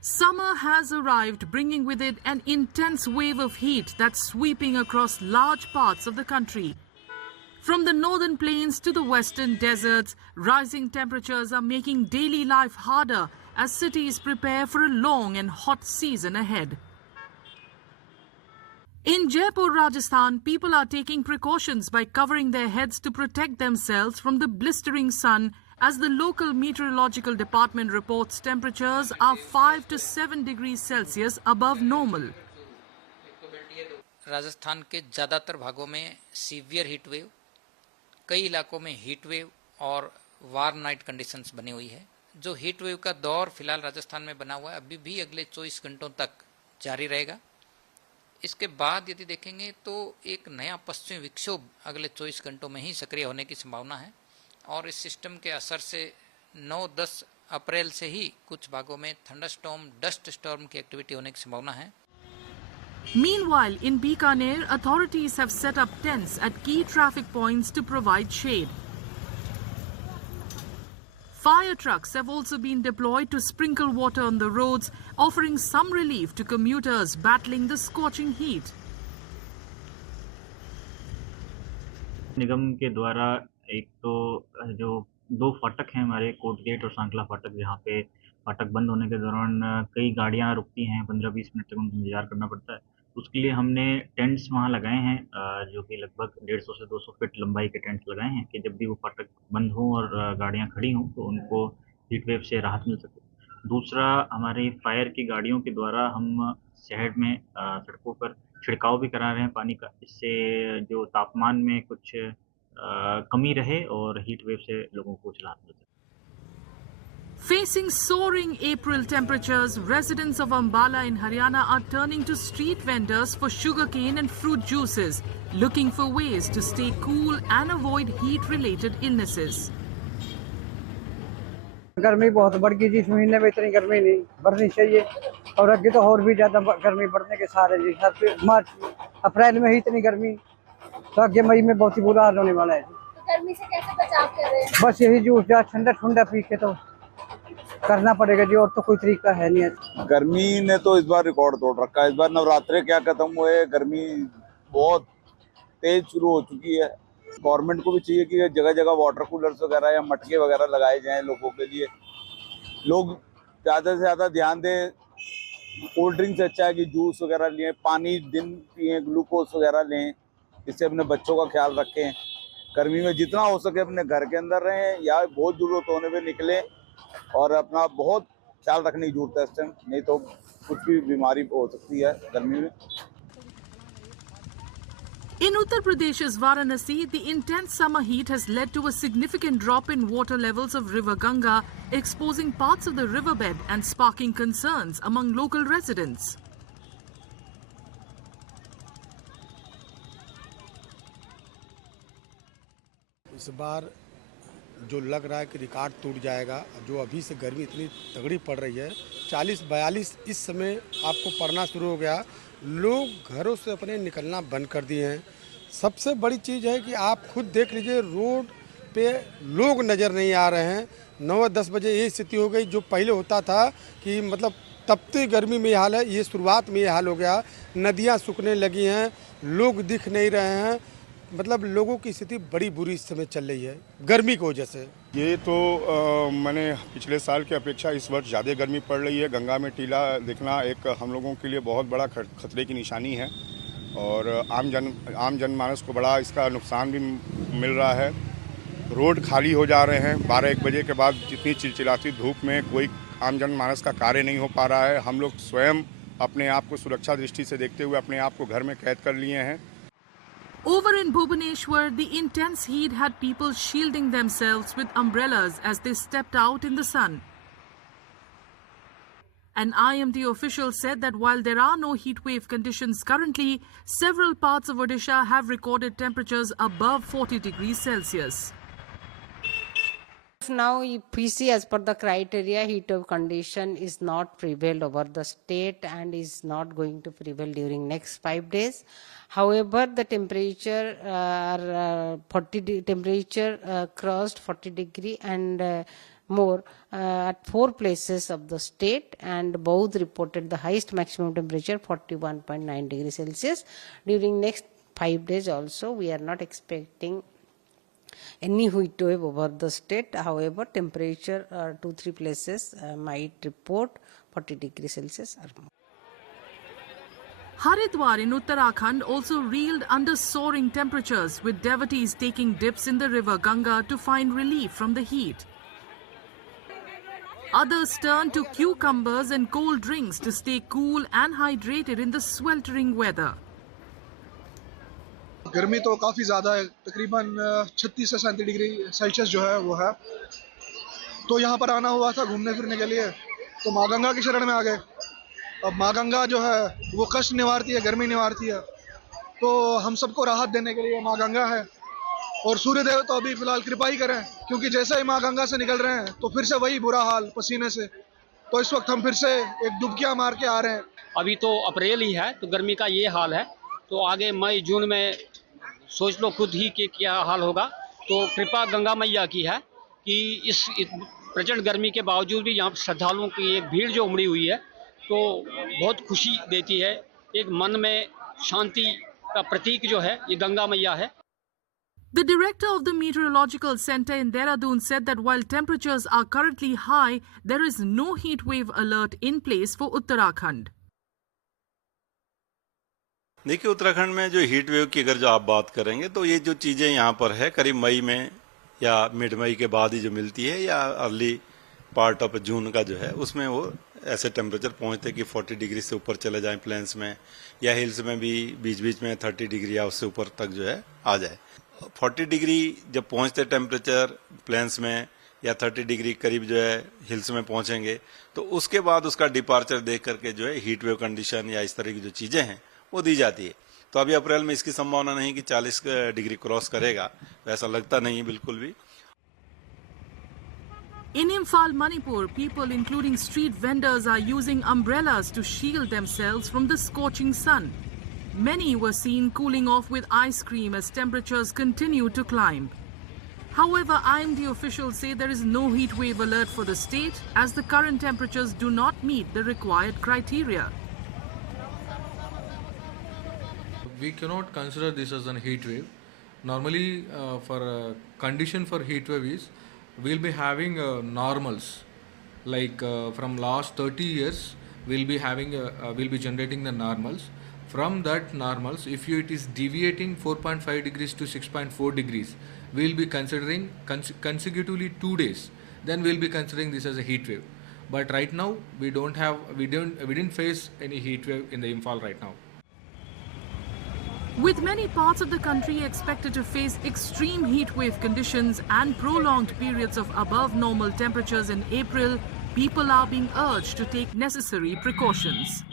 Summer has arrived, bringing with it an intense wave of heat that's sweeping across large parts of the country. From the northern plains to the western deserts, rising temperatures are making daily life harder as cities prepare for a long and hot season ahead. In Jaipur, Rajasthan, people are taking precautions by covering their heads to protect themselves from the blistering sun as the local meteorological department reports temperatures are 5 to 7 degrees Celsius above normal. Rajasthan के ज़्यादातर भागों में severe heat wave, कई इलाकों में heat wave और warm night conditions बनी हुई है। जो हीट वेव का दौर फिलहाल राजस्थान में बना हुआ है अभी भी अगले 24 घंटों तक जारी रहेगा। इसके बाद यदि देखेंगे तो एक नया पश्चिमी विक्षोभ अगले 24 घंटों में ही सक्रिय होने की संभावना है और इस सिस्टम के असर से 9-10 अप्रैल से ही कुछ भागों में थंडरस्टॉर्म, डस्ट स्टॉर्म की एक्टिविटी होने की संभावना है। Meanwhile, in Bikaner, authorities have set up tents at key traffic points to provide shade. Fire trucks have also been deployed to sprinkle water on the roads, offering some relief to commuters battling the scorching heat. निगम के द्वारा एक तो जो 2 फाटक हैं हमारे coat gate और सांकला फाटक, जहाँ पे फाटक बंद होने के दौरान कई गाड़ियाँ रुकती हैं, 15-20 मिनट तक उनको इंतज़ार करना पड़ता है। उसके लिए हमने टेंट्स वहाँ लगाए हैं, जो कि लगभग 150 से 200 फीट लंबाई के टेंट्स लगाए हैं कि जब भी वो फाटक बंद हों और गाड़ियाँ खड़ी हों तो उनको हीट वेव से राहत मिल सके। दूसरा, हमारी फायर की गाड़ियों के द्वारा हम शहर में सड़कों पर छिड़काव भी करा रहे हैं पानी का, इससे जो तापमान में कुछ कमी रहे और हीट वेव से लोगों को कुछ राहत मिल सके। Facing soaring April temperatures, residents of Ambala in Haryana are turning to street vendors for sugarcane and fruit juices, looking for ways to stay cool and avoid heat-related illnesses. गर्मी बहुत बढ़ गई जी, इस महीने में इतनी गर्मी नहीं बढ़नी चाहिए और आगे तो और भी ज़्यादा गर्मी बढ़ने के सारे जी। मार्च अप्रैल में ही इतनी गर्मी, तो आगे मई में बहुत ही बुरा हाल होने वाला है। तो गर्मी से कैसे बचाव कर रहे हैं? बस यही जूस या ठंडा ठंडा पी के तो करना पड़ेगा जी, और तो कोई तरीका है नहीं है। गर्मी ने तो इस बार रिकॉर्ड तोड़ रखा है। इस बार नवरात्रे क्या खत्म हुए, गर्मी बहुत तेज शुरू हो चुकी है। गवर्नमेंट को भी चाहिए कि जगह जगह वाटर कूलर्स वगैरह या मटके वगैरह लगाए जाएं लोगों के लिए। लोग ज़्यादा से ज़्यादा ध्यान दें, कोल्ड ड्रिंक से अच्छा है कि जूस वगैरह लें, पानी दिन पिए, ग्लूकोज वगैरह लें, इससे अपने बच्चों का ख्याल रखें। गर्मी में जितना हो सके अपने घर के अंदर रहें या बहुत ज़रूरत होने पे निकलें और अपना बहुत ख्याल रखने की जरूरत है इस टाइम, नहीं तो कुछ भी बीमारी हो सकती है गर्मी में। In Uttar Pradesh's Varanasi, the intense summer heat has led to a significant drop in water levels of River Ganga, exposing parts of the riverbed and sparking concerns among local residents. इस बार जो लग रहा है कि record टूट जाएगा, जो अभी से गर्मी इतनी तगड़ी पड़ रही है, 40-42 इस समय आपको पड़ना शुरू हो गया। लोग घरों से अपने निकलना बंद कर दिए हैं। सबसे बड़ी चीज़ है कि आप खुद देख लीजिए, रोड पे लोग नज़र नहीं आ रहे हैं। 9-10 बजे ये स्थिति हो गई। जो पहले होता था कि मतलब तपती गर्मी में ये हाल है, ये शुरुआत में ये हाल हो गया। नदियाँ सूखने लगी हैं, लोग दिख नहीं रहे हैं। मतलब लोगों की स्थिति बड़ी बुरी इस समय चल रही है गर्मी की वजह से। ये तो मैंने पिछले साल की अपेक्षा इस वर्ष ज़्यादा गर्मी पड़ रही है। गंगा में टीला दिखना एक हम लोगों के लिए बहुत बड़ा खतरे की निशानी है और आम जनमानस को बड़ा इसका नुकसान भी मिल रहा है। रोड खाली हो जा रहे हैं। 12-1 बजे के बाद जितनी चिलचिलाती धूप में कोई आम जनमानस का कार्य नहीं हो पा रहा है। हम लोग स्वयं अपने आप को सुरक्षा दृष्टि से देखते हुए अपने आप को घर में कैद कर लिए हैं। Over in Bhubaneswar, the intense heat had people shielding themselves with umbrellas as they stepped out in the sun. An IMD official said that while there are no heat wave conditions currently, several parts of Odisha have recorded temperatures above 40 degrees Celsius. Now, if we see as per the criteria, heat wave condition is not prevailed over the state and is not going to prevail during next 5 days. However, the temperature temperature crossed 40 degree and more at 4 places of the state, and both reported the highest maximum temperature 41.9 degrees Celsius. During next 5 days also we are not expecting any heat wave over the state. However, temperature 2-3 places might report 40 degrees Celsius or more. Haridwar in Uttarakhand also reeled under soaring temperatures, with devotees taking dips in the river Ganga to find relief from the heat. Others turned to cucumbers and cold drinks to stay cool and hydrated in the sweltering weather. गर्मी तो काफ़ी ज़्यादा है, तकरीबन 36 से 37 degree Celsius जो है वो है। तो यहाँ पर आना हुआ था घूमने फिरने के लिए, तो माँ गंगा की शरण में आ गए। अब माँ गंगा जो है वो कष्ट निवारती है, गर्मी निवारती है, तो हम सबको राहत देने के लिए माँ गंगा है। और सूर्यदेव तो अभी फिलहाल कृपा ही करें, क्योंकि जैसे ही माँ गंगा से निकल रहे हैं तो फिर से वही बुरा हाल पसीने से। तो इस वक्त हम फिर से एक डुबकियाँ मार के आ रहे हैं। अभी तो अप्रैल ही है तो गर्मी का ये हाल है, तो आगे मई जून में सोच लो खुद ही कि क्या हाल होगा। तो कृपा गंगा मैया की है कि इस प्रचंड गर्मी के बावजूद भी यहाँ श्रद्धालुओं की एक भीड़ जो उमड़ी हुई है तो बहुत खुशी देती है। एक मन में शांति का प्रतीक जो है ये गंगा मैया है। The director of the Meteorological Center in Dehradun said that while temperatures are currently high, there is no heat wave alert in place for Uttarakhand. देखिए, उत्तराखंड में जो हीट वेव की अगर जो आप बात करेंगे तो ये जो चीज़ें यहाँ पर है करीब मई में या मिड मई के बाद ही जो मिलती है या अर्ली पार्ट ऑफ जून का जो है उसमें वो ऐसे टेम्परेचर पहुँचते कि 40 डिग्री से ऊपर चले जाएं प्लेन्स में, या हिल्स में भी बीच बीच में 30 डिग्री या उससे ऊपर तक जो है आ जाए। 40 डिग्री जब पहुँचते टेम्परेचर प्लेन्स में या 30 डिग्री करीब जो है हिल्स में पहुँचेंगे तो उसके बाद उसका डिपार्चर देख करके जो है हीट वेव कंडीशन या इस तरह की जो चीज़ें हैं वो दी जाती है। तो अभी अप्रैल में इसकी संभावना नहीं कि 40 डिग्री क्रॉस करेगा, वैसा लगता नहीं बिल्कुल भी। In Imphal, Manipur, people including street vendors are using umbrellas to shield themselves from the scorching sun. Many were seen cooling off with ice cream as temperatures continue to climb. However, IMD officials say there is no heat wave alert for the state as the current temperatures do not meet the required criteria. We cannot consider this as a heat wave. Normally, for condition for heat wave is we'll be having normals. Like from last 30 years, we'll be generating the normals. From that normals, if it is deviating 4.5 degrees to 6.4 degrees, we'll be considering consecutively 2 days. Then we'll be considering this as a heat wave. But right now, we didn't face any heat wave in the Imphal right now. With many parts of the country expected to face extreme heat wave conditions and prolonged periods of above normal temperatures in April, people are being urged to take necessary precautions.